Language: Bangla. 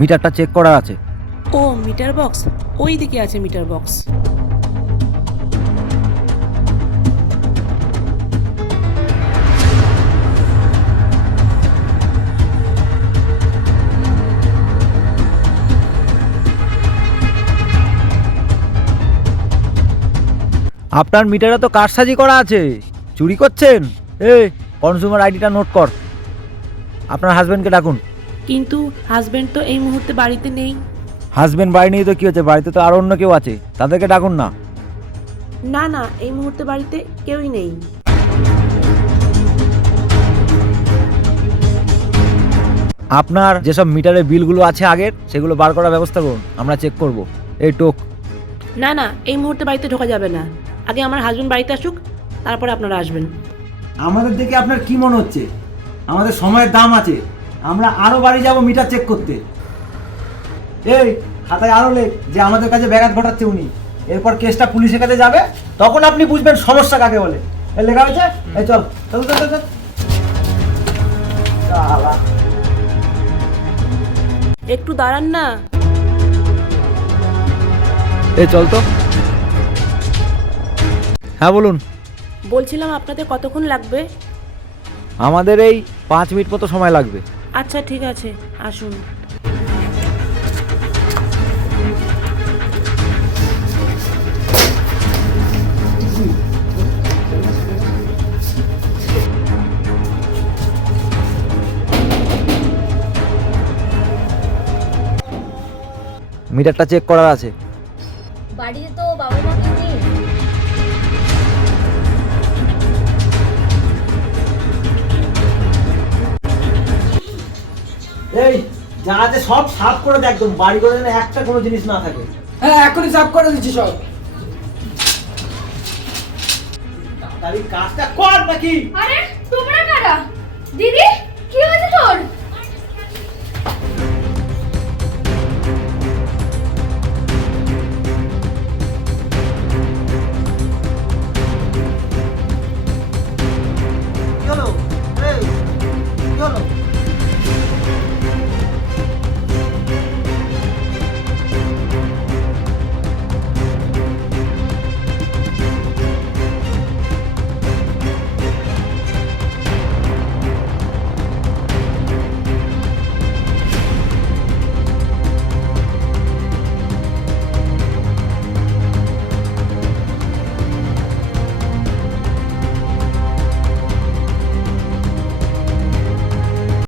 মিটারটা চেক করা আছে। ও মিটার বক্স, ওই দিকে আছে মিটার বক্স। আপনার মিটারে তো কারসাজি করা আছে, চুরি করছেন? কনজিউমার আইডিটা নোট কর। আপনার হাজবেন্ডকে ডাকুন। কিন্তু হাজবেন্ড তো এই মুহূর্তে বাড়িতে নেই। হাজবেন্ড বাড়ি নেই তো কি হচ্ছে, বাড়িতে তো আরো অন্য কেউ আছে, তাদেরকে ডাকুন না। না না, এই মুহূর্তে বাড়িতে কেউই নেই। আপনার যেসব মিটারের বিলগুলো আছে আগের, সেগুলো বার করার ব্যবস্থা করুন, আমরা চেক করব। এই টোক। না না, এই মুহূর্তে বাড়িতে ঢোকা যাবে না। আগে আমার হাজবেন্ড বাড়িতে আসুক, তারপরে আপনারা আসবেন। আমাদের দেখে আপনার কি মনে হচ্ছে আমাদের সময়ের দাম আছে? আমরা আরো বাড়ি যাব মিটার চেক করতে। এই খাতায় আরো লেখ যে আমাদের কাছে ব্যাঘাত ঘটাচ্ছে উনি। এরপর কেসটা পুলিশের কাছে যাবে, তখন আপনি বুঝবেন সমস্যা কাকে বলে। এই লেখা হয়েছে, এই চল চল চল চল। শালা। একটু দাঁড়ান না। এই চল তো। হ্যাঁ বলুন। বলছিলাম আপনাদের কতক্ষণ লাগবে? আমাদের এই 5 মিনিট মতো সময় লাগবে। আচ্ছা ঠিক আছে, আসুন। মিটারটা চেক করার আছে। বাড়িতে তো বাবা মা কেউ নেই। এই যা আছে সব সাফ করে দে, একদম বাড়ি করে যেন একটা কোনো জিনিস না থাকে। হ্যাঁ এখনই সাফ করে দিচ্ছি সব। তাড়াতাড়ি কাজটা কর নাকি। আরে তোমরা কারা? দিদি কি হয়েছে তোর?